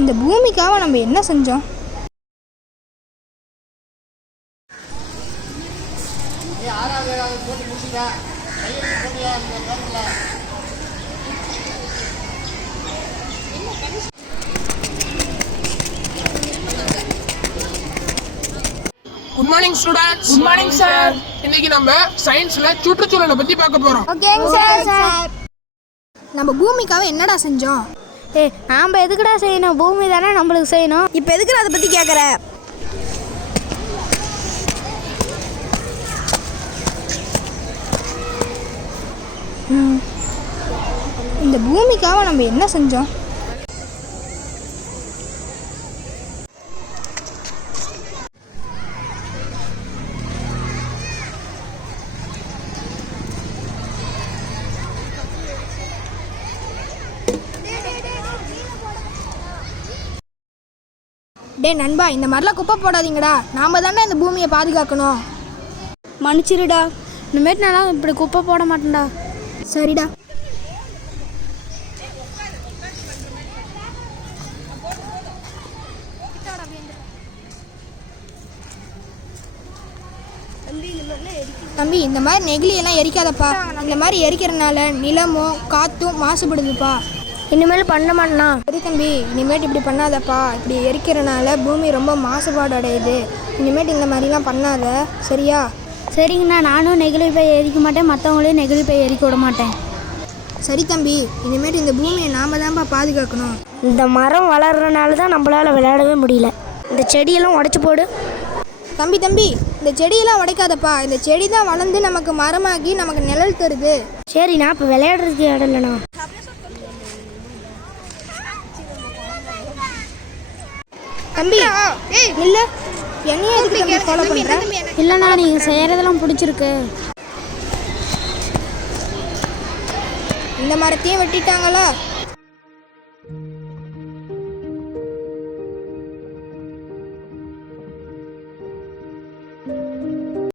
இந்த பூமிக்காக நம்ம என்ன செஞ்சோம்? Good morning students. Good morning sir. இன்னைக்கு நம்ம சயின்ஸ்ல சுற்றுச்சூழலை பத்தி பார்க்க போறோம். ஓகேங்க சார். நம்ம பூமிக்காக என்னடா செஞ்சோம்? நாம் எதுக்குடா செய்யணும்? பூமி தானே நம்மளுக்கு செய்யணும். இப்போ எதுக்கு அதை பற்றி கேட்குற? இந்த பூமிக்காக நம்ம என்ன செஞ்சோம்? டே நண்பா, இந்த மாதிரிலாம் குப்பை போடாதீங்கடா. நாம தானே இந்த பூமியை பாதுகாக்கணும். மன்னிச்சிருடா, இனிமேட்டு நான் இப்படி குப்பை போட மாட்டேன்டா. சரிடா. தம்பி, இந்த மாதிரி நெகிழியெல்லாம் எரிக்காதப்பா. இந்த மாதிரி எரிக்கிறனால நிலமும் காற்றும் மாசுபடுதுப்பா. இனிமேல் பண்ண மாட்டேனா? சரி தம்பி, இனிமேட்டு இப்படி பண்ணாதப்பா. இப்படி எரிக்கிறனால பூமி ரொம்ப மாசுபாடு அடையுது. இனிமேட்டு இந்த மாதிரிலாம் பண்ணாத, சரியா? சரிங்கண்ணா, நானும் நெகிழி பை எரிக்க மாட்டேன், மற்றவங்களையும் நெகிழி பை எரிக்க விட மாட்டேன். சரி தம்பி, இனிமேட்டு இந்த பூமியை நாம தான்ப்பா பாதுகாக்கணும். இந்த மரம் வளர்றதுனால தான் நம்மளால் விளையாடவே முடியல. இந்த செடியெல்லாம் உடச்சி போடு. தம்பி, இந்த செடியெல்லாம் உடைக்காதப்பா. இந்த செடி தான் வளர்ந்து நமக்கு மரமாகி நமக்கு நிழல் தருது. சரிண்ணா, இப்போ விளையாடுறதுக்கு இடம் இல்லைண்ணா. தம்பி இல்ல, என்னையே எதுக்கு தம்பி ஃபாலோ பண்ற? இல்லைண்ணா, நீங்கள் செய்கிறதெல்லாம் பிடிச்சிருக்கு. இந்த மரத்தையும் வெட்டிட்டாங்களா?